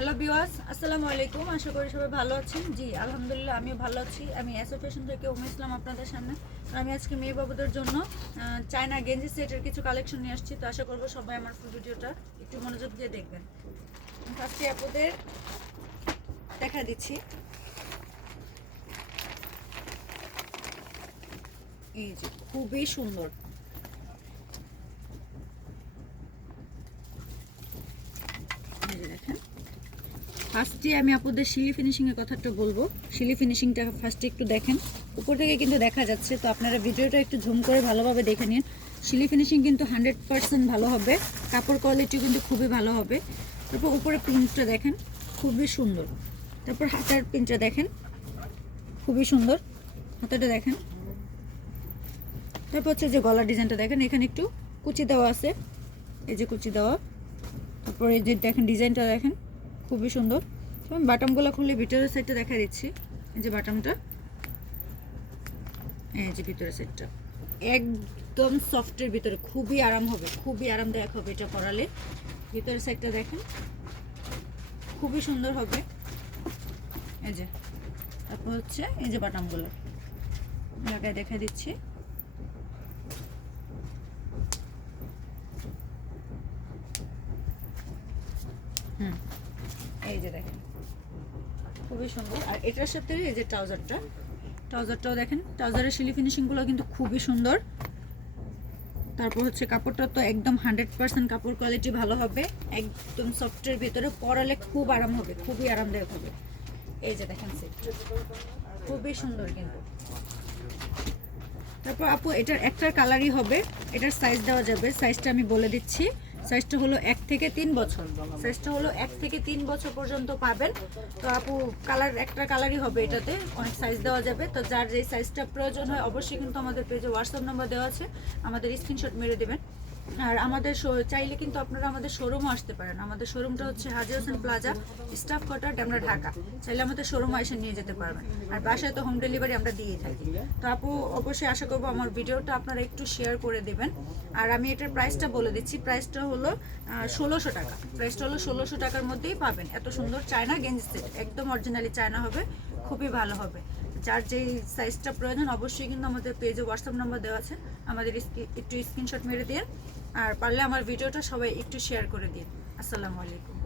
Hello viewers, আসসালামু আলাইকুম। আশা করি সবাই ভালো আছেন। জি আলহামদুলিল্লাহ, আমিও ভালো আছি। আমি এসও ফ্যাশন থেকে ইসলাম আপনাদের সামনে। আমি আজকে মেয়ে বাবুদের জন্য চায়না গেঞ্জি সেটের কিছু কালেকশন নিয়ে আসছি। তো আশা করবো সবাই আমার ফুল ভিডিওটা একটু মনোযোগ দিয়ে দেখবেন। ফার্স্টে আপনাদের দেখা দিচ্ছি, এই যে খুবই সুন্দর। এই যে দেখেন, ফার্স্টে আমি আপনাদের শিলি ফিনিশিংয়ের কথাটা বলবো। শিলি ফিনিশিংটা ফার্স্টে একটু দেখেন, উপর থেকে কিন্তু দেখা যাচ্ছে, তো আপনারা ভিডিওটা একটু ঝুম করে ভালোভাবে দেখে নিন। শিলি ফিনিশিং কিন্তু 100% ভালো হবে, কাপড় কোয়ালিটিও কিন্তু খুবই ভালো হবে। তারপর উপরে প্রিন্টটা দেখেন, খুবই সুন্দর। তারপর হাতার প্রিন্টটা দেখেন, খুবই সুন্দর। হাতাটা দেখেন। তারপর হচ্ছে যে গলার ডিজাইনটা দেখেন, এখানে একটু কুচি দেওয়া আছে, এই যে কুচি দেওয়া। তারপর এই যে দেখেন ডিজাইনটা দেখেন, খুবই সুন্দর। আমি বাটামগুলো খুলে ভিতরের সাইডটা দেখা দিচ্ছি। এই যে বাটামটা, এই যে ভিতরের সাইডটা একদম সফটের ভিতরে, খুবই আরাম হবে, খুবই আরামদায়ক হবে এটা পরালে। ভিতরের সাইডটা দেখেন, খুবই সুন্দর হবে। এই যে তারপর হচ্ছে এই যে বাটামগুলো লাগায় দেখা দিচ্ছি। এই যে দেখেন, খুবই সুন্দর। আর এটার সাথে এই যে ট্রাউজারটাও দেখেন, ট্রাউজারের শিলি ফিনিশিংগুলো কিন্তু খুবই সুন্দর। তারপর হচ্ছে কাপড়টা তো একদম 100% কাপড় কোয়ালিটি ভালো হবে, একদম সফটের ভিতরে পরালে খুব আরাম হবে, খুবই আরামদায়ক হবে। এই যে দেখেন সেট, খুবই সুন্দর কিন্তু। তারপর আপু এটার একটার কালারই হবে, এটার সাইজ দেওয়া যাবে। সাইজটা আমি বলে দিচ্ছি, সাইজটা হলো 1 থেকে 3 বছর। সাইজটা হলো 1 থেকে 3 বছর পর্যন্ত পাবেন। তো আপু কালার একটা কালারই হবে, এটাতে অনেক সাইজ দেওয়া যাবে। তো যার যেই সাইজটা প্রয়োজন হয় অবশ্যই কিন্তু আমাদের পেজে হোয়াটসঅ্যাপ নাম্বার দেওয়া আছে, আমাদের স্ক্রিনশট মেরে দেবেন। আর আমাদের চাইলে কিন্তু আপনারা আমাদের শোরুমও আসতে পারেন। আমাদের শোরুমটা হচ্ছে হাজি হোসেন প্লাজা, স্টাফ কোয়ার্টার, আমরা ঢাকা। চাইলে আমাদের শোরুমে এসে নিয়ে যেতে পারবেন। আর বাসায় তো হোম ডেলিভারি আমরা দিয়ে থাকি। তো আপু অবশ্যই আশা করবো আমার ভিডিওটা আপনারা একটু শেয়ার করে দেবেন। আর আমি এটার প্রাইসটা বলে দিচ্ছি, প্রাইসটা হলো 1600 টাকা। প্রাইসটা হলো 1600 টাকার মধ্যেই পাবেন এত সুন্দর চায়না গেঞ্জি সেট, একদম অরিজিনালি চায়না হবে, খুবই ভালো হবে। যার যেই সাইজটা প্রয়োজন অবশ্যই কিন্তু আমাদের পেজে হোয়াটসঅ্যাপ নাম্বার দেওয়া আছে, আমাদের একটু স্ক্রিনশট মেরে দিন। আর পারলে আমার ভিডিওটা সবাই একটু শেয়ার করে দিন। আসসালামু আলাইকুম।